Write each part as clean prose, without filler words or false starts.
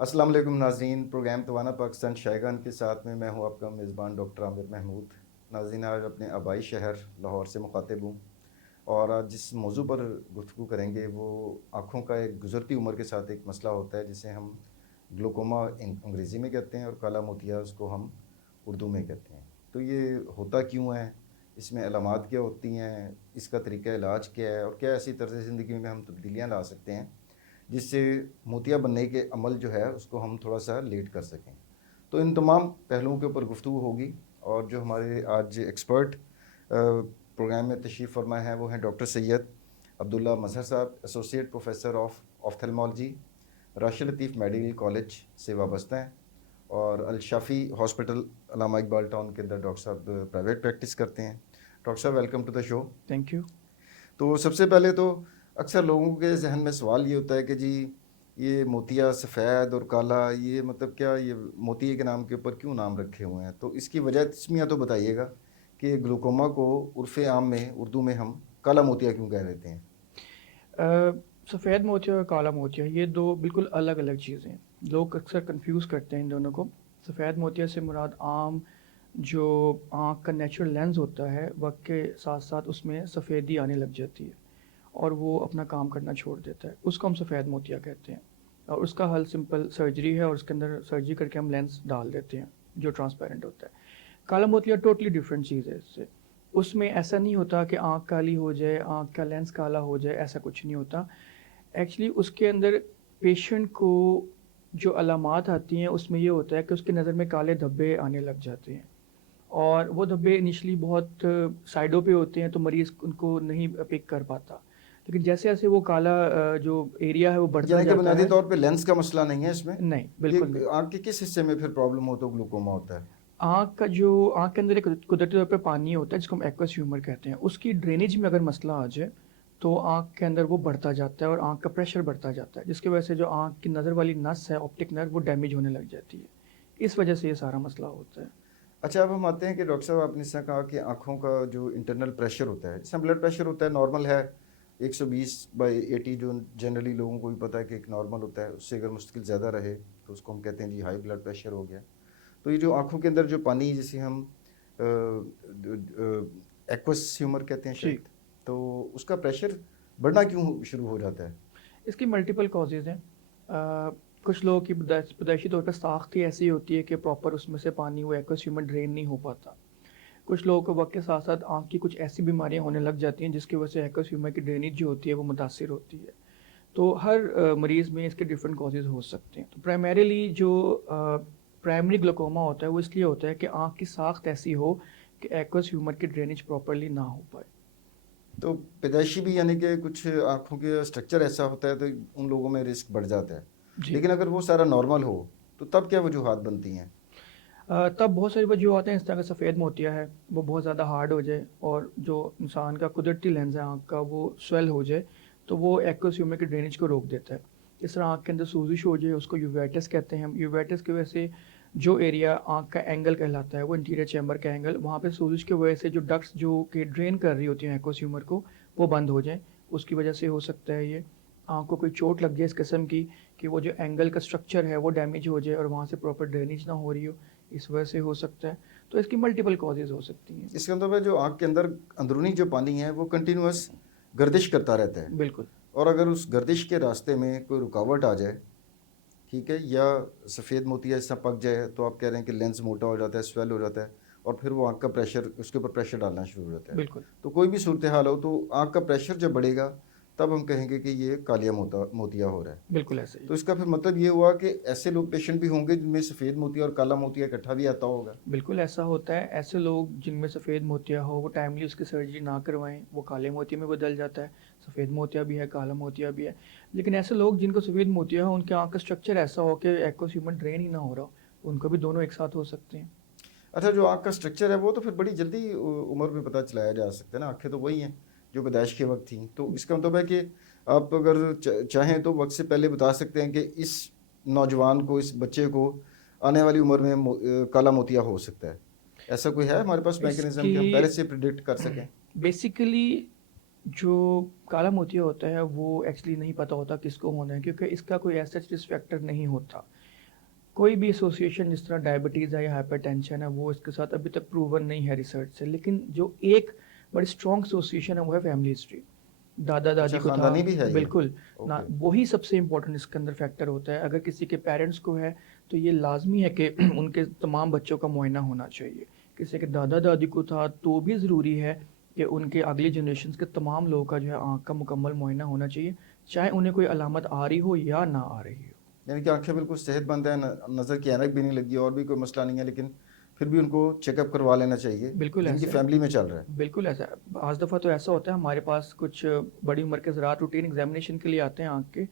अस्सलाम वालेकुम नाज़रीन। प्रोग्राम तवाना पाकिस्तान शायगान के साथ में मैं हूँ आपका मेज़बान डॉक्टर आमिर महमूद। नाज़रीन, आज अपने आबाई शहर लाहौर से मुखातिब हूँ और आज जिस मौजू पर गुफ्तगू करेंगे वो आँखों का एक गुज़रती उम्र के साथ एक मसला होता है जिसे हम ग्लूकोमा अंग्रेज़ी में कहते हैं और काला मोतिया उसको हम उर्दू में कहते हैं। तो ये होता क्यों है, इसमें अलामात क्या होती हैं, इसका तरीक़ा इलाज क्या है और क्या ऐसी तर्ज़ ज़िंदगी में हम तब्दीलियाँ ला सकते हैं जिससे मोतिया बनने के अमल जो है उसको हम थोड़ा सा लेट कर सकें। तो इन तमाम पहलुओं के ऊपर गुफ्तगू होगी और जो हमारे आज एक्सपर्ट प्रोग्राम में तशरीफ़ फरमा है वो हैं डॉक्टर सैयद अब्दुल्ला मजहर साहब, associate professor of ophthalmology, Rashid Latif medical college से वाबस्ता हैं और अल शाफ़ी हॉस्पिटल अल्लामा इकबाल टाउन के अंदर डॉक्टर साहब प्राइवेट प्रैक्टिस करते हैं। डॉक्टर साहब, welcome to the show. Thank you. तो सबसे पहले तो अक्सर लोगों के जहन में सवाल ये होता है कि जी ये मोतिया सफ़ेद और काला, ये मतलब क्या ये मोतिये के नाम के ऊपर क्यों नाम रखे हुए हैं? तो इसकी वजह तस्मिया तो बताइएगा कि ग्लूकोमा को उर्फ़ आम में उर्दू में हम काला मोतिया क्यों कह देते हैं? सफ़ेद मोतिया और काला मोतिया ये दो बिल्कुल अलग अलग चीज़ें हैं। लोग अक्सर कंफ्यूज करते हैं इन दोनों को। सफ़ेद मोतिया से मुराद आम जो आँख का नेचुरल लेंस होता है, वक्त के साथ साथ उसमें सफ़ेदी आने लग जाती है और वो अपना काम करना छोड़ देता है, उसको हम सफ़ेद मोतिया कहते हैं। और उसका हल सिंपल सर्जरी है और उसके अंदर सर्जरी करके हम लेंस डाल देते हैं जो ट्रांसपेरेंट होता है। काला मोतिया टोटली डिफरेंट चीज़ है इससे। उसमें ऐसा नहीं होता कि आँख काली हो जाए, आँख का लेंस काला हो जाए, ऐसा कुछ नहीं होता। एक्चुअली उसके अंदर पेशेंट को जो अलामात आती हैं उसमें ये होता है कि उसकी नज़र में काले धब्बे आने लग जाते हैं और वो धब्बे इनिशियली बहुत साइडों पे होते हैं तो मरीज़ उनको नहीं पिक कर पाता। लेकिन जैसे जैसे वो काला जो एरिया है वो बढ़ता यानी कि जाता बुनियादी है। तौर पे लेंस का मसला नहीं है इसमें, नहीं, ये बिल्कुल नहीं। आँख के किस हिस्से में फिर प्रॉब्लम हो तो ग्लूकोमा होता है? आँख के अंदर एक कुदरती तौर पे पानी होता है जिसको हम एक्वस ह्यूमर कहते हैं। उसकी ड्रेनेज में अगर मसला आ जाए तो आँख के अंदर वो बढ़ता जाता है और आँख का प्रेशर बढ़ता जाता है, जिसकी वजह से जो आँख की नज़र वाली नस है, ऑप्टिक नर्व, वो डैमेज होने लग जाती है। इस वजह से ये सारा मसला होता है। अच्छा, अब हम आते हैं कि डॉक्टर साहब आपने जैसा कहा कि आँखों का जो इंटरनल प्रेशर होता है, जैसे ब्लड प्रेशर होता है नॉर्मल है 120/80, जो जनरली लोगों को भी पता है कि एक नॉर्मल होता है, उससे अगर मुश्किल ज़्यादा रहे तो उसको हम कहते हैं जी हाई ब्लड प्रेशर हो गया। तो ये जो आँखों के अंदर जो पानी जिसे हम एक्वस ह्यूमर कहते हैं जी। शायद, तो उसका प्रेशर बढ़ना क्यों शुरू हो जाता है? इसकी मल्टीपल कॉजेज़ हैं। कुछ लोगों की पैदाइशी तौर पर साख्त ही ऐसी होती है कि प्रॉपर उसमें से पानी वो एक्वस ह्यूमर ड्रेन नहीं हो पाता। कुछ लोगों को वक्त के साथ साथ आँख की कुछ ऐसी बीमारियाँ होने लग जाती हैं जिसकी वजह से एक्वस ह्यूमर की ड्रेनेज जो होती है वो मुतासिर होती है। तो हर मरीज़ में इसके डिफरेंट कॉजेज़ हो सकते हैं। तो प्राइमरीली जो प्राइमरी ग्लूकोमा होता है वो इसलिए होता है कि आँख की साख्त ऐसी हो कि एक्वस ह्यूमर की ड्रेनेज प्रॉपर्ली ना हो पाए। तो पैदाइशी भी यानी कि कुछ आँखों के स्ट्रक्चर ऐसा होता है तो उन लोगों में रिस्क बढ़ जाता है। जी। लेकिन अगर वो सारा नॉर्मल हो तो तब क्या वजूहात बनती हैं? तब बहुत सारी वजूहत हैं। इस तरह का सफ़ेद मोतिया है वो बहुत ज़्यादा हार्ड हो जाए और जो इंसान का कुदरती लेंस है आँख का वो स्वेल हो जाए तो वो एक्वस ह्यूमर की ड्रेनेज को रोक देता है। इस तरह आँख के अंदर सूजिश हो जाए, उसको यूवेटिस कहते हैं हम। यूवेटिस की वजह से जो एरिया आँख का एंगल कहलाता है वो इंटीरियर चैम्बर का एंगल, वहाँ पे सूजिश की वजह से जो डक्ट्स जो कि ड्रेन कर रही होती हैं एक्वस ह्यूमर को वो बंद हो जाए, उसकी वजह से हो सकता है ये। आँख को कोई चोट लग जाए इस किस्म की कि वो जो एंगल का स्ट्रक्चर है वो डैमेज हो जाए और वहाँ से प्रॉपर ड्रेनेज ना हो रही हो, इस वजह से हो सकता है। तो इसकी मल्टीपल कॉजेज़ हो सकती हैं। इसका मतलब है जो आँख के अंदर अंदरूनी जो पानी है वो कंटिन्यूअस गर्दिश करता रहता है बिल्कुल। और अगर उस गर्दिश के रास्ते में कोई रुकावट आ जाए, ठीक है, या सफ़ेद मोतिया ऐसा पक जाए तो आप कह रहे हैं कि लेंस मोटा हो जाता है, स्वेल हो जाता है और फिर वो आँख का प्रेशर उसके ऊपर प्रेशर डालना शुरू हो जाता है। बिल्कुल। तो कोई भी सूरत हाल हो तो आँख का प्रेशर जब बढ़ेगा तब हम कहेंगे कि ये कालिया मोतिया हो रहा है। बिल्कुल ऐसे ही। तो इसका फिर मतलब ये हुआ कि ऐसे लोग पेशेंट भी होंगे जिनमें सफ़ेद मोतिया और काला मोतिया इकट्ठा भी आता होगा। बिल्कुल ऐसा होता है। ऐसे लोग जिनमें सफ़ेद मोतिया हो वो टाइमली उसकी सर्जरी ना करवाएं, वो काले मोतिया में बदल जाता है। सफ़ेद मोतिया भी है, काला मोतिया भी है। लेकिन ऐसे लोग जिनको सफ़ेद मोतिया हो उनके आँख का स्ट्रक्चर ऐसा हो कि एक्वस ह्यूमर ड्रेन ही ना हो रहा हो, उनको भी दोनों एक साथ हो सकते हैं। अच्छा, जो आँख का स्ट्रक्चर है वो तो फिर बड़ी जल्दी उम्र में पता चलाया जा सकता है ना, आँखें तो वही हैं जो पैदाइश के वक्त थी। तो इसका मतलब है कि आप अगर चाहें तो वक्त से पहले बता सकते हैं कि इस नौजवान को, इस बच्चे को आने वाली उम्र में काला मोतिया हो सकता है। ऐसा कोई है हमारे पास मैकेनिज्म इसकी कि हम पहले से प्रिडिक्ट कर सकें? बेसिकली जो काला मोतिया होता है वो एक्चुअली नहीं पता होता किसको होना है, क्योंकि इसका कोई ऐसा रिस्क फैक्टर नहीं होता। कोई भी एसोसिएशन जिस तरह डायबिटीज़ है या हाइपरटेंशन है वो इसके साथ अभी तक प्रूवन नहीं है रिसर्च से, लेकिन जो एक बड़ी स्ट्रॉन्ग एसोसिएशन है वो है फैमिली हिस्ट्री। दादा दादी अच्छा, को था, ख़ानदानी भी है ये? बिल्कुल ना, ओके। वही सबसे इम्पोर्टेंट इसके अंदर फैक्टर होता है। अगर किसी के पेरेंट्स को है तो ये लाजमी है कि उनके तमाम बच्चों का मुआयना होना चाहिए। किसी के दादा दादी को था तो भी ज़रूरी है कि उनके अगली जनरेशन के तमाम लोगों का जो है आँख का मुकम्मल मुआयना होना चाहिए, चाहे उन्हें कोई अलामत आ रही हो या ना आ रही हो। यानी कि आंखें बिल्कुल सेहतमंद है, नज़र की ऐनक भी नहीं लगी और भी कोई मसला नहीं है, लेकिन फिर भी उनको चेकअप करवा लेना चाहिए बिल्कुल जिनकी ऐसा है। फैमिली में चल रहा है। बिल्कुल ऐसा है। बाज़ दफ़ा तो ऐसा होता है हमारे पास कुछ बड़ी उम्र के ज़रात रूटीन एग्जामिनेशन के लिए आते हैं आँख के,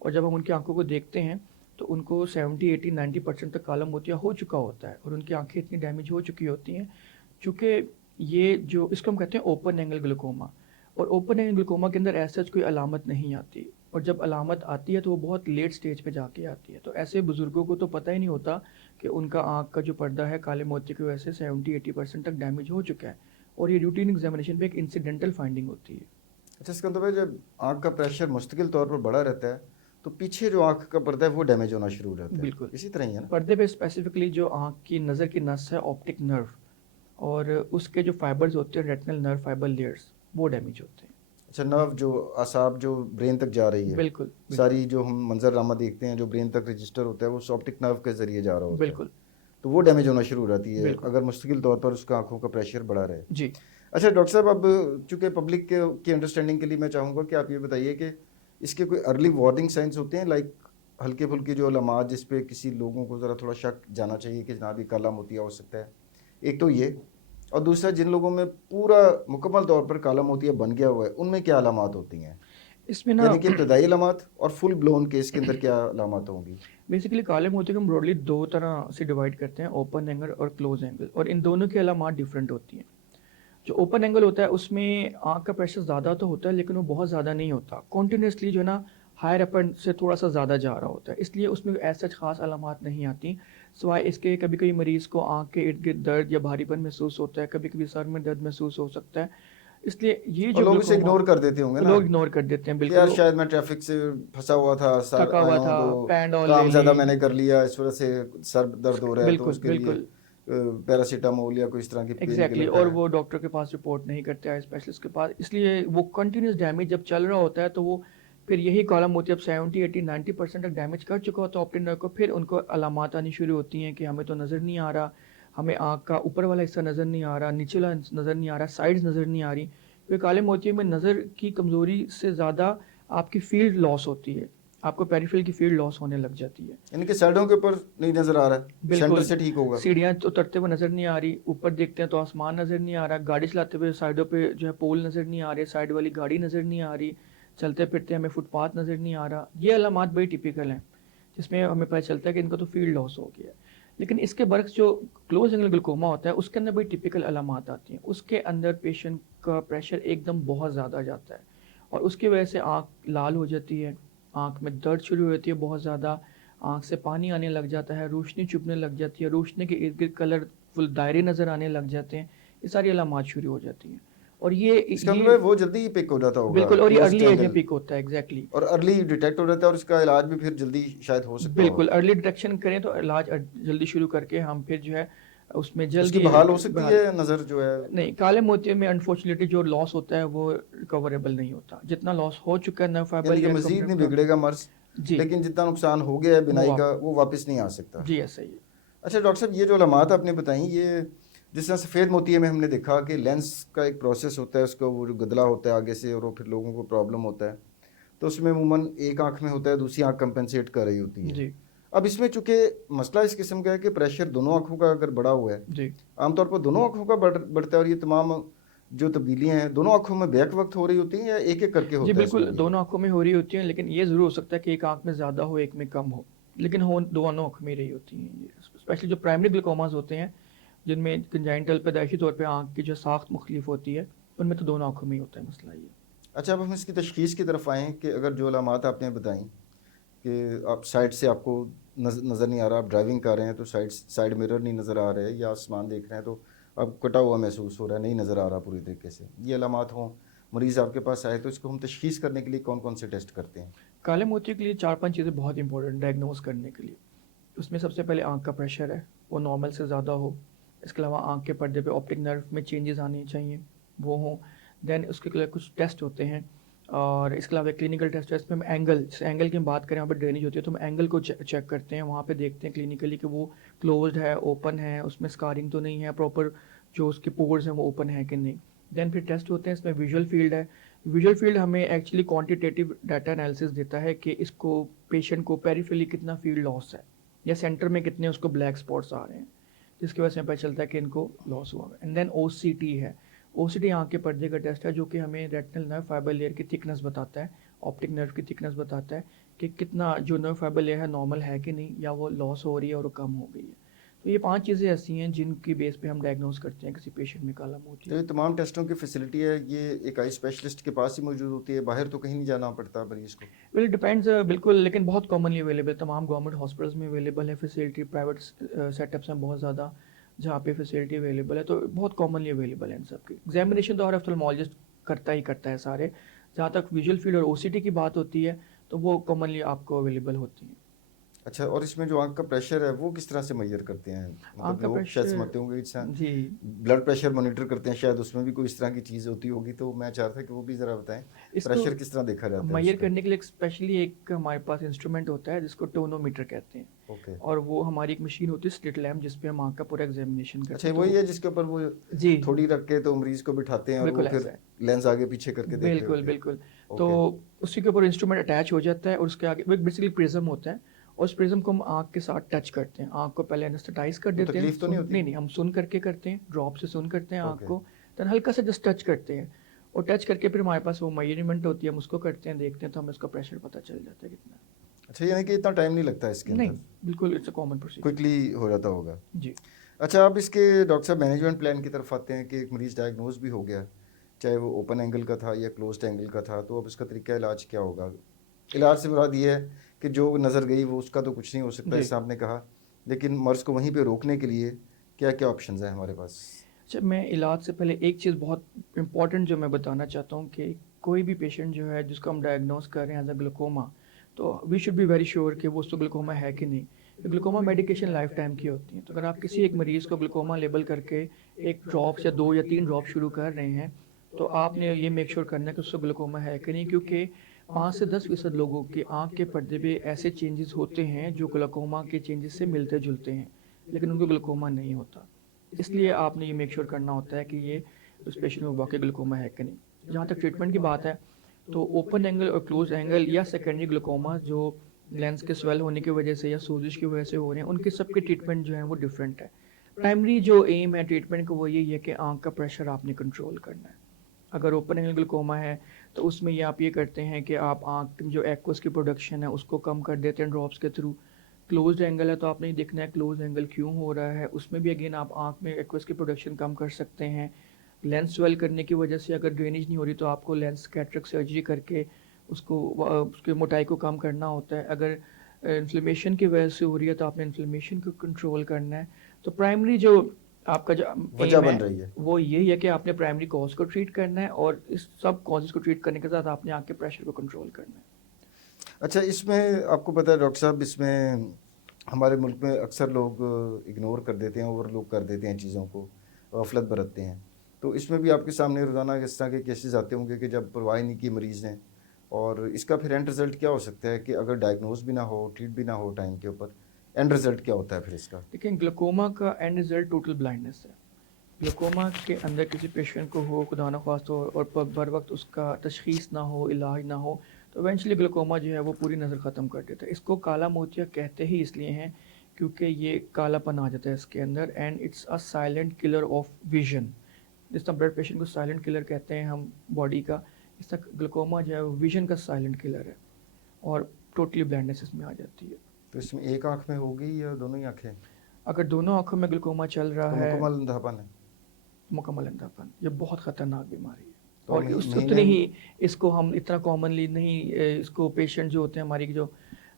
और जब हम उनकी आंखों को देखते हैं तो उनको 70 80 90% तक काला मोतिया हो चुका होता है और उनकी आंखें इतनी डैमेज हो चुकी होती हैं। चूँकि ये जो इसको हम कहते हैं ओपन एंगल ग्लूकोमा, और ओपन एंगल ग्लूकोमा के अंदर ऐसा कोई अलामत नहीं आती, और जब अलामत आती है तो वो बहुत लेट स्टेज पे जाके आती है। तो ऐसे बुज़ुर्गों को तो पता ही नहीं होता कि उनका आँख का जो पर्दा है काले मोतिया की वजह से 70 80% तक डैमेज हो चुका है, और ये रूटीन एग्जामिनेशन पे एक इंसिडेंटल फाइंडिंग होती है। अच्छा, इसका मतलब है जब आँख का प्रेशर मुस्तकिल तौर पर बढ़ा रहता है तो पीछे जो आँख का पर्दा है वो डैमेज होना शुरू हो जाता है, बिल्कुल। इसी तरह ही है ना? पर्दे पे स्पेसिफिकली जो आँख की नज़र की नस है ऑप्टिक नर्व, और उसके जो फाइबर्स होते हैं रेटिनल नर्व फाइबर लेयर्स, वो डैमेज होते हैं। अच्छा, नर्व जो आसाब जो ब्रेन तक जा रही है, बिल्कुल बिल्कुल सारी जो हम मंजरनामा देखते हैं जो ब्रेन तक रजिस्टर होता है वो ऑप्टिक नर्व के ज़रिए जा रहा होता है, बिल्कुल तो वो डैमेज होना शुरू हो जाती है बिल्कुल। अगर मुस्तकिल तौर पर उसका आँखों का प्रेशर बढ़ा रहे। जी। अच्छा डॉक्टर साहब, अब चूंकि पब्लिक की अंडरस्टैंडिंग के लिए मैं चाहूँगा कि आप ये बताइए कि इसके कोई अर्ली वार्निंग साइंस होते हैं, लाइक हल्के फुल्के जो अलामात जिस पे किसी लोगों को ज़रा थोड़ा शक जाना चाहिए कि जनाब ये काला मोतिया हो सकता है, एक तो ये, और दूसरा जिन लोगों में पूरा मुकम्मल तौर पर काला मोतिया बन गया हुआ है उनमें क्या अलामात होती हैं, इसमें ना यानी कि इब्तदाई अलामात और फुल ब्लोन केस के अंदर क्या अलामात होंगी? बेसिकली काले मोतिया को हम ब्रॉडली दो तरह से डिवाइड करते हैं, ओपन एंगल और क्लोज एंगल, और इन दोनों की अलामात डिफरेंट होती हैं। जो ओपन एंगल होता है उसमें आँख का प्रेशर ज़्यादा तो होता है लेकिन वो बहुत ज़्यादा नहीं होता, कॉन्टीन्यूसली जो है ना हायर अपर से थोड़ा सा ज़्यादा जा रहा होता है, इसलिए उसमें ऐसा खास अलामात नहीं आती, सिवाय इसके कभी कभी मरीज़ को आँख के इर्द गिर्द दर्द या भारीपन महसूस होता है, कभी कभी सर में दर्द महसूस हो सकता है। इसलिए ये और जो लोग इसे ग्लूकोमा, इग्नोर कर देते होंगे ना लोग इग्नोर कर देते हैं, कि बिल्कुल यार वो शायद मैं ट्रैफिक से फंसा हुआ था, सर थका हुआ आया हूँ था, तो पैंडॉल ले काम ली। ज़्यादा मैंने कर लिया, इस वजह से सर दर्द हो रहा है, तो बिल्कुल उसके लिए बिल्कुल पैरासीटामोल या कोई इस तरह की पेन एग्जैक्टली किलर और खाया। वो डॉक्टर के पास रिपोर्ट नहीं करते आई स्पेशलिस्ट के पास, इसलिए वो कंटिन्यूस डैमेज जब चल रहा होता है तो वो फिर यही कॉलम मोतिया 70 80 90% तक डैमेज कर चुका होता है ऑप्टिक नर्व को, फिर उनको अलामात आनी शुरू होती हैं कि हमें तो नज़र नहीं आ रहा, हमें आँख का ऊपर वाला हिस्सा नज़र नहीं आ रहा, नीचे वाला नज़र नहीं आ रहा, साइड्स नज़र नहीं आ रही, क्योंकि काले मोतिये में नज़र की कमज़ोरी से ज़्यादा आपकी फील्ड लॉस होती है, आपको पेरिफेरल की फील्ड लॉस होने लग जाती है। यानी कि साइडों के ऊपर नहीं नज़र आ रहा है, सेंटर बिल्कुल, से ठीक होगा। सीढ़ियाँ तो उतरते हुए नज़र नहीं आ रही, ऊपर देखते हैं तो आसमान नज़र नहीं आ रहा, गाड़ी चलाते हुए साइडों पे जो है पोल नज़र नहीं आ रहे, साइड वाली गाड़ी नज़र नहीं आ रही, चलते फिरते हमें फुटपाथ नज़र नहीं आ रहा। ये अलामात बड़ी टिपिकल हैं जिसमें हमें पता चलता है कि इनका तो फील्ड लॉस हो गया है। लेकिन इसके बरक्स जो क्लोज एंगल ग्लूकोमा होता है उसके अंदर बड़ी टिपिकल अलामात आती हैं, उसके अंदर पेशेंट का प्रेशर एकदम बहुत ज़्यादा जाता है और उसकी वजह से आँख लाल हो जाती है, आँख में दर्द शुरू हो जाती है बहुत ज़्यादा, आँख से पानी आने लग जाता है, रोशनी चुभने लग जाती है, रोशनी के इर्द गिर्द कलरफुल दायरे नज़र आने लग जाते हैं, ये सारी अलामात शुरू हो जाती हैं। और इसका ये मतलब है वो जल्दी ही पिक हो जाता होगा, बिल्कुल, और ये क्लोज अर्ली एज में एंगल, पिक होता है एग्जैक्टली। और अर्ली डिटेक्ट हो जाता है और इसका इलाज भी फिर जल्दी शायद हो सकता हो। बिल्कुल अर्ली डिटेक्शन करें तो इलाज जल्दी शुरू करके हम फिर जो है उसमें उसकी जल्दी बहाल हो सकती बहाल। है नज़र जो है? नहीं, काले मोतिये में अनफॉर्चुनेटली जो लॉस होता है वो रिकवरेबल नहीं होता, जितना लॉस हो चुका है नर्व फाइबर यानी कि या मजीद नहीं का। बिगड़ेगा मर्ज, जी लेकिन जितना नुकसान हो गया है वो बिनाई आप का वो वापस नहीं आ सकता। जी ऐसा ही है। अच्छा डॉक्टर साहब, ये जो अलामात आपने बताई, ये जिस तरह सफ़ेद मोतिये में हमने देखा कि लेंस का एक प्रोसेस होता है, उसका वो जो गदला होता है आगे से और वो फिर लोगों को प्रॉब्लम होता है, तो उसमें अमूमन एक आंख में होता है, दूसरी आंख कंपनसेट कर रही होती है। जी अब इसमें चूंकि मसला इस किस्म का है कि प्रेशर दोनों आंखों का अगर बढ़ा हुआ है, जी आमतौर पर दोनों आंखों का बढ़ता है, और ये तमाम जो तब्दीलियाँ हैं दोनों आंखों में बैक वक्त हो रही होती हैं या एक एक करके जी होता है बिल्कुल, इसमें भी? दोनों आँखों में हो रही होती हैं, लेकिन ये ज़रूर हो सकता है कि एक आँख में ज़्यादा हो, एक में कम हो, लेकिन हो दोनों आँख में ही रही होती हैं ये। स्पेशली जो प्राइमरी ग्लूकोमास होते हैं, जिनमें कंजाइंटल पैदाइशी तौर पे आँख की जो साख्त मुख्तलिफ होती है, उनमें तो दोनों आँखों में ही होता है मसला ये। अच्छा, अब हम इसकी तशखीस की तरफ आएँ कि अगर जो अलामात आपने बताई कि आप साइड से आपको नज़र नहीं आ रहा, आप ड्राइविंग कर रहे हैं तो साइड मिरर नहीं नज़र आ रहे, या आसमान देख रहे हैं तो अब कटा हुआ महसूस हो रहा है, नहीं नज़र आ रहा पूरी तरीके से, ये अलामात हों, मरीज़ आपके पास आए, तो इसको हम तशखीस करने के लिए कौन कौन से टेस्ट करते हैं? काले मोतिये के लिए 4 5 चीज़ें बहुत इंपॉर्टेंट डायग्नोज करने के लिए। उसमें सबसे पहले आँख का प्रेशर है, वो नॉर्मल से ज़्यादा हो। इसके अलावा आँख के पर्दे पे ऑप्टिक नर्व में चेंजेस आने चाहिए, वो हों। देन उसके लिए कुछ टेस्ट होते हैं और इसके अलावा क्लिनिकल टेस्ट है, इसमें हम एंगल, जैसे एंगल की हम बात करें, वहाँ पे ड्रेनेज होती है तो हम एंगल को चेक करते हैं, वहाँ पे देखते हैं क्लिनिकली कि वो क्लोज्ड है, ओपन है, उसमें स्कारिंग तो नहीं है, प्रॉपर जो उसके पोर्स हैं वो ओपन है कि नहीं। देन फिर टेस्ट होते हैं, इसमें विजुअल फील्ड है। विजुअल फील्ड हमें एक्चुअली क्वांटिटेटिव डाटा एनालिसिस देता है कि इसको पेशेंट को पेरिफेरली कितना फील्ड लॉस है या सेंटर में कितने उसको ब्लैक स्पॉट्स आ रहे हैं, जिसकी वजह से पता चलता है कि इनको लॉस हुआ है। एंड देन OCT है। OCT आँख के पर्दे का टेस्ट है जो कि हमें रेटिनल नर्व फाइबर लेयर की थिकनेस बताता है, ऑप्टिक नर्व की थिकनेस बताता है कि कितना जो नर्व फाइबर लेयर है नॉर्मल है कि नहीं, या वो लॉस हो रही है और वो कम हो गई है। तो ये 5 चीज़ें ऐसी हैं जिनकी बेस पे हम डायग्नोस करते हैं किसी पेशेंट में काला तो मोतिया। ये तमाम टेस्टों की फैसिलिटी है, ये एक आई स्पेशलिस्ट के पास ही मौजूद होती है, बाहर तो कहीं नहीं जाना पड़ता मरीज़ को? वेल डिपेंड्स, बिल्कुल, लेकिन बहुत कॉमनली अवेलेबल, तमाम गवर्नमेंट हॉस्पिटल्स में अवेलेबल है फैसिलिटी, प्राइवेट सेटअप्स हैं बहुत ज़्यादा जहाँ पे फैसिलिटी अवेलेबल है, तो बहुत कॉमनली अवेलेबल है इन सब की। एग्जामिनेशन तो हर ऑफ्थल्मोलॉजिस्ट करता ही करता है सारे। जहाँ तक विजुअल फील्ड और OCT की बात होती है तो वो कॉमनली आपको अवेलेबल होती है। अच्छा, और इसमें जो आँख का प्रेशर है वो किस तरह से मेजर करते हैं? आँख मतलब का लोग शायद प्रेशर, समझते होंगे कि जी, ब्लड प्रेशर मॉनिटर करते हैं, शायद उसमें भी कोई इस तरह की चीज़ होती होगी, तो मैं चाह रहा था कि वो भी ज़रा बताएं, इसको प्रेशर किस तरह देखा जाता है मेजर उसका? करने के लिए स्पेशली एक हमारे पास इंस्ट्रूमेंट होता है जिसको टोनोमीटर कहते हैं, ओके। और वो हमारी एक मशीन होती है स्लिट लैम्प, जिस पे हम आँख का पूरा एग्जामिनेशन करते अच्छा, हैं, तो वही है जिसके ऊपर वो जी, थोड़ी रख के तो मरीज़ को बिठाते हैं और वो बिल्कुल ऐसा फिर है। लेंस आगे पीछे करके देख रहे बिल्कुल, होते हैं? बिल्कुल। तो ओके। उसी के ऊपर इंस्ट्रूमेंट अटैच हो जाता है और उसके आगे वो एक बेसिकली प्रिज़्म होता है, और उस प्रिज़्म को हम आँख के साथ टच करते हैं। आँख को पहले एनेस्थेटाइज़ कर तो देते हैं, तकलीफ तो नहीं होती? नहीं, हम सुन करके करते हैं, ड्रॉप से सुन करते हैं आँख ओके। को, देन हल्का सा जस्ट टच करते हैं, और टच करके फिर हमारे पास वो मेज़रमेंट होती है, हम उसको करते हैं, देखते हैं, तो हमें उसका प्रेशर पता चल जाता है कितना है। अच्छा, यानी कि इतना टाइम नहीं लगता इसके नहीं, अंदर, बिल्कुल it's a common procedure. Quickly हो जाता होगा। जी। अच्छा, अब इसके डॉक्टर साहब मैनेजमेंट प्लान की तरफ आते हैं कि एक मरीज़ डायग्नोज भी हो गया, चाहे वो ओपन एंगल का था या क्लोज्ड एंगल का था, तो अब इसका तरीका इलाज क्या होगा? इलाज से मुराद ये है कि जो नज़र गई वो उसका तो कुछ नहीं हो सकता, जी। जैसे आपने कहा, लेकिन मर्ज़ को वहीं पे रोकने के लिए क्या-क्या ऑप्शंस हैं हमारे पास? अच्छा, मैं इलाज से पहले एक चीज़ बहुत इम्पॉर्टेंट जो मैं बताना चाहता हूँ कि कोई भी पेशेंट जो है जिसको हम डायग्नोस कर रहे हैं एज अ ग्लूकोमा, तो we should be very sure कि वो उसको ग्लूकोमा है कि नहीं। ग्लूकोमा मेडिकेशन लाइफ टाइम की होती है, तो अगर आप किसी एक मरीज़ को ग्लूकोमा लेबल करके एक ड्रॉप्स या 2 या 3 ड्रॉप शुरू कर रहे हैं, तो आपने ये मेक श्योर करना है कि उसको ग्लूकोमा है कि नहीं, क्योंकि 5 से 10% लोगों के आँख के पर्दे पे ऐसे चेंजेस होते हैं जो ग्लूकोमा के चेंजेस से मिलते जुलते हैं, लेकिन उनको ग्लूकोमा नहीं होता। इसलिए आपने ये मेक श्योर करना होता है कि ये उस पेशेंट में वाकई ग्लूकोमा है कि नहीं। जहाँ तक ट्रीटमेंट की बात है, तो ओपन एंगल और क्लोज एंगल या सेकेंडरी ग्लूकोमा जो लेंस के स्वेल होने की वजह से या सोजिश की वजह से हो रहे हैं, उनके सबके ट्रीटमेंट जो है वो डिफरेंट है। प्राइमरी जो एम है ट्रीटमेंट का वो यही है कि आँख का प्रेशर आपने कंट्रोल करना है। अगर ओपन एंगल ग्लूकोमा है तो उसमें ये आप ये करते हैं कि आप आँख जो एक्वस की प्रोडक्शन है उसको कम कर देते हैं ड्रॉप्स के थ्रू। क्लोज्ड एंगल है तो आपने ये देखना है क्लोज एंगल क्यों हो रहा है, उसमें भी अगेन आप आँख में एक्वस की प्रोडक्शन कम कर सकते हैं। लेंस स्वेल करने की वजह से अगर ड्रेनेज नहीं हो रही तो आपको लेंस कैटरेक्ट सर्जरी करके उसको उसकी मोटाई को कम करना होता है। अगर इन्फ्लेमेशन की वजह से हो रही है तो आपने इन्फ्लेमेशन को कंट्रोल करना है। तो प्राइमरी जो आपका जो वजह एम है बन रही है। वो यही है कि आपने प्राइमरी कॉज को ट्रीट करना है, और इस सब कॉजेज को ट्रीट करने के साथ आपने आँख के प्रेशर को कंट्रोल करना है। अच्छा, इसमें आपको पता है डॉक्टर साहब, इसमें हमारे मुल्क में अक्सर लोग इग्नोर कर देते हैं, ओवरलुक कर देते हैं चीज़ों को, गफलत बरतते हैं। तो इसमें भी आपके सामने रोज़ाना इस तरह के केसेस आते होंगे कि जब परवाह ही नहीं की मरीज़ ने, और इसका फिर एंड रिज़ल्ट क्या हो सकता है कि अगर डायग्नोज भी ना हो, ट्रीट भी ना हो टाइम के ऊपर, एंड रिज़ल्ट क्या होता है फिर इसका? लेकिन ग्लूकोमा का एंड रिजल्ट टोटल ब्लाइंडनेस है। ग्लूकोमा के अंदर किसी पेशेंट को हो खुदा न खास्ता और बर वक्त उसका तशखीस ना हो, इलाज ना हो, तो इवेंचुअली ग्लूकोमा जो है वो पूरी नज़र ख़त्म कर देता है। इसको काला मोतिया कहते ही इसलिए हैं क्योंकि ये कालापन आ जाता है इसके अंदर, and it's a silent killer of vision. जिस तरह ब्लड प्रेशर को साइलेंट किलर कहते हैं हम बॉडी का, इस तरह ग्लूकोमा जो है वो विजन का साइलेंट किलर है, और टोटली ब्लाइंडनेस इसमें आ जाती है। तो इसमें एक आँख में होगी या दोनों ही आँखें? अगर दोनों आँखों में ग्लूकोमा चल रहा तो है, मुकम्मल अंधापन है? मुकम्मल अंधापन, ये बहुत ख़तरनाक बीमारी है, तो और उस महीने उतने ही इसको हम इतना कॉमनली नहीं, इसको पेशेंट जो होते हैं हमारी जो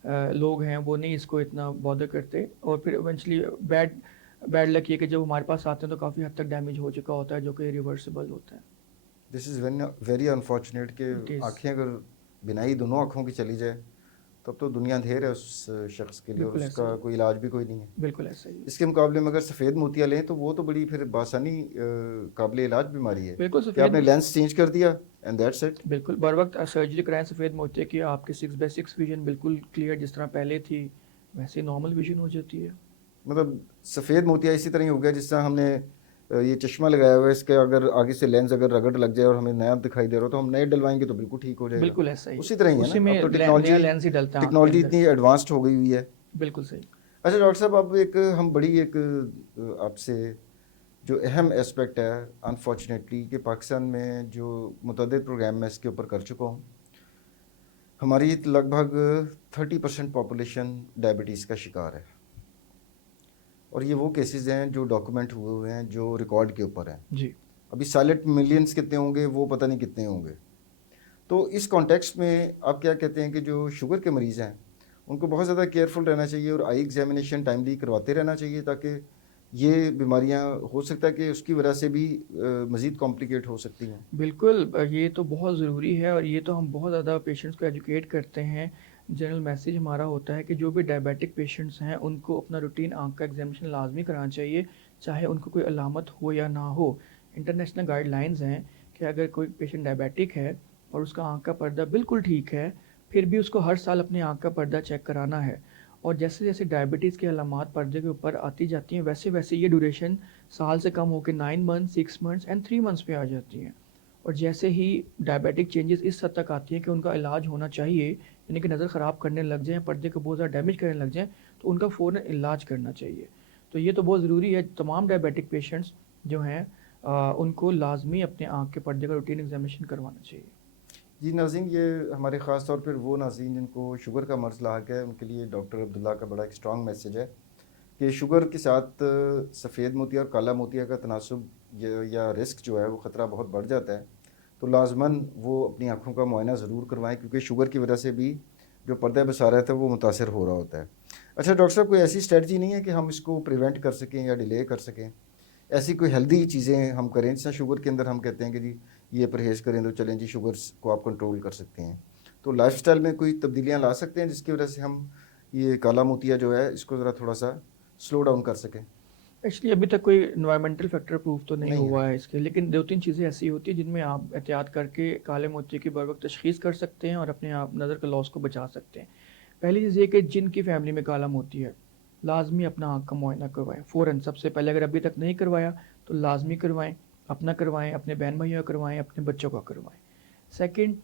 लोग हैं वो नहीं इसको इतना बॉदर करते, और फिर इवेंचुअली बैड बैड लक ये कि जब हमारे पास आते हैं तो काफ़ी हद तक डैमेज हो चुका होता है जो कि रिवर्सिबल होता है। दिस इज़ वेरी अनफॉर्चुनेट कि इट इज़, आँखें अगर बिनाई दोनों आँखों की चली जाए तब तो दुनिया अंधेर है उस शख्स के लिए और बिल्कुल ऐसा उसका ही कोई इलाज भी कोई नहीं है। बिल्कुल ऐसा ही है। इसके मुकाबले में अगर सफ़ेद मोतियाँ लें तो वो तो बड़ी फिर बासानी काबिल इलाज बीमारी है बिल्कुल कि आपने सफ़ेद लेंस चेंज कर दिया एंड दैट्स इट। बिल्कुल बर वक्त सर्जरी कराएं सफ़ेद मोतिया की, आपकी 6/6 विजन बिल्कुल क्लियर जिस तरह पहले थी वैसे नॉर्मल विजन हो जाती है। मतलब सफ़ेद मोतिया इसी तरह ही हो गया जिस तरह हमने ये चश्मा लगाया हुआ है, इसके अगर आगे से लेंस अगर रगड़ लग जाए और हमें नया दिखाई दे रहा हो तो हम नए डलवाएंगे तो बिल्कुल ठीक हो जाएगा। बिल्कुल ऐसा ही है, उसी तरह ही है ना, उसी अब तो में नया टेक्नोलॉजी लेंस ही डलता है आँख के टेक्नोलॉजी अंदर। इतनी एडवांस्ड हो गई हुई है। बिल्कुल सही। अच्छा डॉक्टर साहब, अब एक हम बड़ी एक आपसे जो अहम एस्पेक्ट है अनफॉर्चुनेटली कि पाकिस्तान में जो मुतअद्दिद प्रोग्राम मैं इसके ऊपर कर चुका हूँ, हमारी लगभग 30% पॉपुलेशन डायबिटीज़ का शिकार है और ये वो केसेस हैं जो डॉक्यूमेंट हुए हुए हैं, जो रिकॉर्ड के ऊपर हैं। जी। अभी साइलेंट मिलियंस कितने होंगे वो पता नहीं कितने होंगे। तो इस कॉन्टेक्स्ट में आप क्या कहते हैं कि जो शुगर के मरीज़ हैं उनको बहुत ज़्यादा केयरफुल रहना चाहिए और आई एग्जामिनेशन टाइमली करवाते रहना चाहिए ताकि ये बीमारियां हो सकता है कि उसकी वजह से भी मज़ीद कॉम्प्लिकेट हो सकती हैं। बिल्कुल ये तो बहुत ज़रूरी है और ये तो हम बहुत ज़्यादा पेशेंट्स को एजुकेट करते हैं। जनरल मैसेज हमारा होता है कि जो भी डायबिटिक पेशेंट्स हैं उनको अपना रूटीन आँख का एग्जामिनेशन लाजमी कराना चाहिए, चाहे उनको कोई अलामत हो या ना हो। इंटरनेशनल गाइडलाइंस हैं कि अगर कोई पेशेंट डायबिटिक है और उसका आँख का पर्दा बिल्कुल ठीक है, फिर भी उसको हर साल अपनी आँख का पर्दा चेक कराना है। और जैसे जैसे डायबिटीज़ की अलामात पर्दे के ऊपर आती जाती हैं वैसे वैसे ये ड्यूरेशन साल से कम होकर 9 मंथ, 6 मंथ्स एंड 3 मंथ्स पे आ जाती हैं। और जैसे ही डायबिटिक चेंजेस इस हद तक आती हैं कि उनका इलाज होना चाहिए, यानी कि नज़र ख़राब करने लग जाएँ, पर्दे को बहुत ज़्यादा डैमेज करने लग जाएँ, तो उनका फ़ौरन इलाज करना चाहिए। तो ये तो बहुत ज़रूरी है, तमाम डायबिटिक पेशेंट्स जो हैं उनको लाजमी अपने आँख के पर्दे का रूटीन एग्जामिनेशन करवाना चाहिए। जी नाज़रीन, ये हमारे ख़ास तौर पर वो नाज़रीन जिनको शुगर का मर्ज़ लाक है उनके लिए डॉक्टर अब्दुल्ला का बड़ा एक स्ट्रॉन्ग मैसेज है कि शुगर के साथ सफ़ेद मोतिया और काला मोतिया का तनासुब या रिस्क जो है वो ख़तरा बहुत बढ़ जाता है। तो लाजमन वो अपनी आँखों का मुआयना ज़रूर करवाएं क्योंकि शुगर की वजह से भी जो पर्दा बसारत है वो मुतासर हो रहा होता है। अच्छा डॉक्टर साहब, कोई ऐसी स्ट्रेटजी नहीं है कि हम इसको प्रिवेंट कर सकें या डिले कर सकें? ऐसी कोई हेल्दी चीज़ें हम करें जैसे शुगर के अंदर हम कहते हैं कि जी ये परहेज़ करें तो चलें जी शुगर्स को आप कंट्रोल कर सकते हैं। तो लाइफ़स्टाइल में कोई तब्दीलियाँ ला सकते हैं जिसकी वजह से हम ये काला मोतिया जो है इसको ज़रा थोड़ा सा स्लो डाउन कर सकें? एक्चुअली अभी तक कोई एनवायरमेंटल फैक्टर प्रूफ तो नहीं नहीं है। हुआ है इसके, लेकिन 2-3 चीज़ें ऐसी होती हैं जिनमें आप एहतियात करके काले मोतिये की बर वक्त तशख़ीस कर सकते हैं और अपने आप नज़र के लॉस को बचा सकते हैं। पहली चीज़ ये कि जिनकी फैमिली में काला मोतिया है, लाज़मी अपना आँख का मुआयना करवाएँ फ़ौरन। सबसे पहले अगर अभी तक नहीं करवाया तो लाज़मी करवाएँ, अपना करवाएँ, अपने बहन भाइयों का करवाएँ, अपने बच्चों का करवाएँ। सेकंड,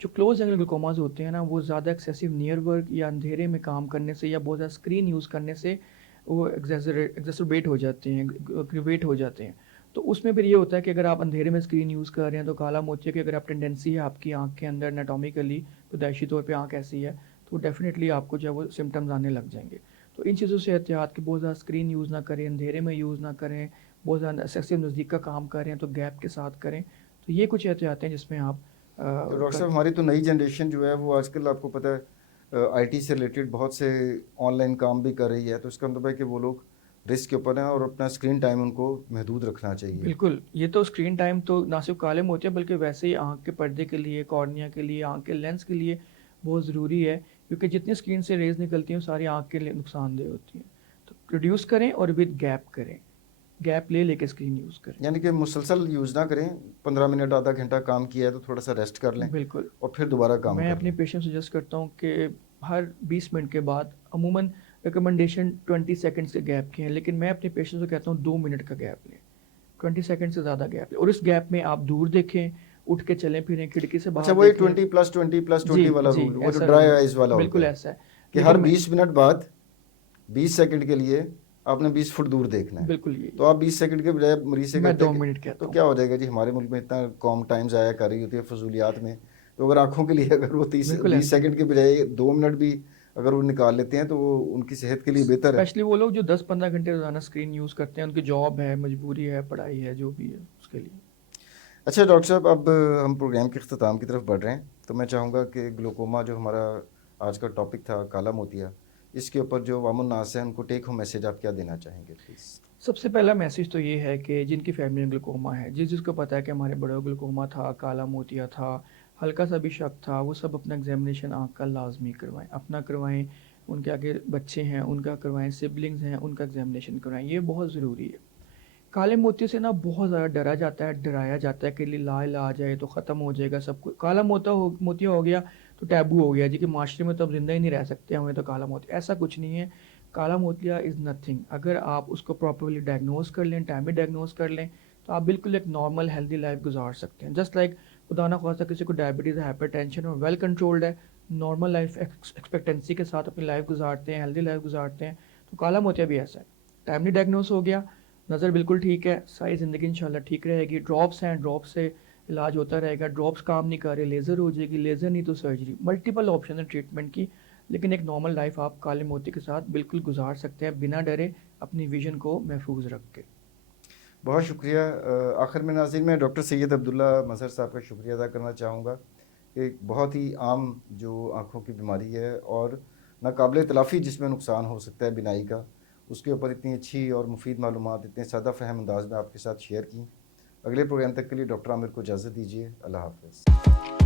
जो क्लोज एंगल ग्लूकोमास होते हैं ना, वो ज़्यादा एक्सेसिव नियर वर्क या अंधेरे में काम करने से या बहुत ज़्यादा स्क्रीन यूज़ करने से वो एग्जैसरबेट हो जाते हैं, ग्रेवेट हो जाते हैं। तो उसमें फिर ये होता है कि अगर आप अंधेरे में स्क्रीन यूज़ कर रहे हैं तो काला मोतिया की अगर आप टेंडेंसी है आपकी आँख के अंदर एनाटॉमिकली, पैदाइशी तौर पे आँख ऐसी है, तो डेफिनेटली आपको जो है वो सिम्टम्स आने लग जाएंगे। तो इन चीज़ों से एहतियात कि बहुत ज़्यादा स्क्रीन यूज़ ना करें, अंधेरे में यूज़ ना करें, बहुत ज़्यादा एक्सेसिव नज़दीक का काम कर रहे हैं तो गैप के साथ करें। तो ये कुछ एहतियात हैं जिसमें आप तो डॉक्टर कर साहब, हमारी तो नई जनरेशन जो है वो आजकल आपको पता है आईटी से रिलेटेड बहुत से ऑनलाइन काम भी कर रही है, तो इसका मतलब है कि वो लोग रिस्क के ऊपर हैं और अपना स्क्रीन टाइम उनको महदूद रखना चाहिए। बिल्कुल, ये तो स्क्रीन टाइम तो ना सिर्फ काले मोतिया बल्कि वैसे ही आँख के पर्दे के लिए, कॉर्निया के लिए, आँख के लेंस के लिए बहुत ज़रूरी है, क्योंकि जितनी स्क्रीन से रेज़ निकलती हैं वो सारी आँख के लिए नुकसानदेह होती हैं। तो रिड्यूस करें और विद गैप करें, गैप ले लेके स्क्रीन यूज़ करें। यानी कि मुसलसल यूज़ ना करें, 15 मिनट आधा घंटा काम किया है तो थोड़ा सा रेस्ट कर लें बिल्कुल, और फिर दोबारा काम मैं कर अपने लें। पेशेंट सजेस्ट करता हूँ कि हर 20 मिनट के बाद अमूमन रिकमेंडेशन 20 सेकंड्स के गैप की है, लेकिन मैं अपने पेशेंट्स को कहता हूँ 2 मिनट का गैप लें, 20 सेकंड से ज़्यादा गैप लें और इस गैप में आप दूर देखें, उठ के चलें फिरें, खिड़की से अच्छा, बाहर वही देखें। 20+20+20 जी, वाला जी, रूल, वो जो ऐसा ड्राई रूल है, आइज वाला होता बिल्कुल है ऐसा है। कि लेकिन हर मैं 20 मिनट बाद 20 सेकंड के लिए आपने 20 फुट दूर देखना है। बिल्कुल यही तो आप 20 सेकंड के बजाय मरीज से मैं कहते 2 हैं कि मिनट कहता तो हूँ। क्या हो जाएगा जी, हमारे मुल्क में इतना कम टाइम ज़ाया कर रही होती है फजूलियात में, तो अगर आंखों के लिए अगर वो 30 बिल्कुल 20 ऐसा ही है। सेकंड के बजाय 2 मिनट भी अगर वो निकाल लेते हैं तो वो उनकी सेहत के लिए बेहतर है। स्पेशली वो लोग जो 10-15 घंटे रोज़ाना स्क्रीन यूज़ करते हैं, उनकी जॉब है, मजबूरी है, पढ़ाई है, जो भी है उसके लिए। अच्छा डॉक्टर साहब, अब हम प्रोग्राम के अख्ताम की तरफ बढ़ रहे हैं, तो मैं चाहूँगा कि ग्लूकोमा जो हमारा आज का टॉपिक था, काला मोतिया, इसके ऊपर जो अवामुन नास है उनको टेक होम मैसेज आप क्या देना चाहेंगे प्लीज़? सबसे पहला मैसेज तो ये है कि जिनकी फैमिली में ग्लूकोमा है, जिसको पता है कि हमारे बड़ों को ग्लूकोमा था, काला मोतिया था, हल्का सा भी शक था वो सब अपना एग्जामिनेशन आँख का लाजमी करवाएं, अपना करवाएं, उनके आगे बच्चे हैं उनका करवाएं, सिबलिंग्स हैं उनका एग्जामिनेशन करवाएं, ये बहुत ज़रूरी है। काले मोतियों से ना बहुत ज़्यादा डरा जाता है, डराया जाता है कि ला आ जाए तो ख़त्म हो जाएगा सब कुछ, काला मोतिया हो गया तो टैबू हो गया जी कि माशरे में तो अब ज़िंदा ही नहीं रह सकते हमें तो काला मोतिया, ऐसा कुछ नहीं है। काला मोतिया इज़ नथिंग, अगर आप उसको प्रॉपरली डायग्नोस कर लें, टाइमली डायग्नोस कर लें, तो आप बिल्कुल एक नॉर्मल हेल्दी लाइफ गुजार सकते हैं। जस्ट लाइक खुदा ना खास्ता किसी को डायबिटीज़, हाइपरटेंशन और वेल कंट्रोल्ड है, नॉर्मल लाइफ एक्सपेक्टेंसी के साथ अपनी लाइफ गुजारते हैं, हेल्दी लाइफ गुजारते हैं, तो काला मोतिया भी ऐसा है। टाइमली डायग्नोस हो गया, नज़र बिल्कुल ठीक है, सारी ज़िंदगी इंशाल्लाह ठीक रहेगी। ड्रॉप्स हैं, ड्रॉप्स से इलाज होता रहेगा, ड्रॉप्स काम नहीं कर रहे, लेज़र हो जाएगी, लेज़र नहीं तो सर्जरी, मल्टीपल ऑप्शन है ट्रीटमेंट की। लेकिन एक नॉर्मल लाइफ आप काले मोती के साथ बिल्कुल गुजार सकते हैं बिना डरे, अपनी विजन को महफूज रख के। बहुत शुक्रिया। आखिर में नाज़रीन मैं डॉक्टर सैयद अब्दुल्ला मज़हर साहब का शुक्रिया अदा करना चाहूँगा। एक बहुत ही आम जो आँखों की बीमारी है और नाकाबिल तलाफ़ी जिसमें नुकसान हो सकता है बिनाई का, उसके ऊपर इतनी अच्छी और मुफीद मालूमात इतने सादा फ़हम अंदाज़ में आपके साथ शेयर की। अगले प्रोग्राम तक के लिए डॉक्टर आमिर को इजाज़त दीजिए। अल्लाह हाफ़िज़।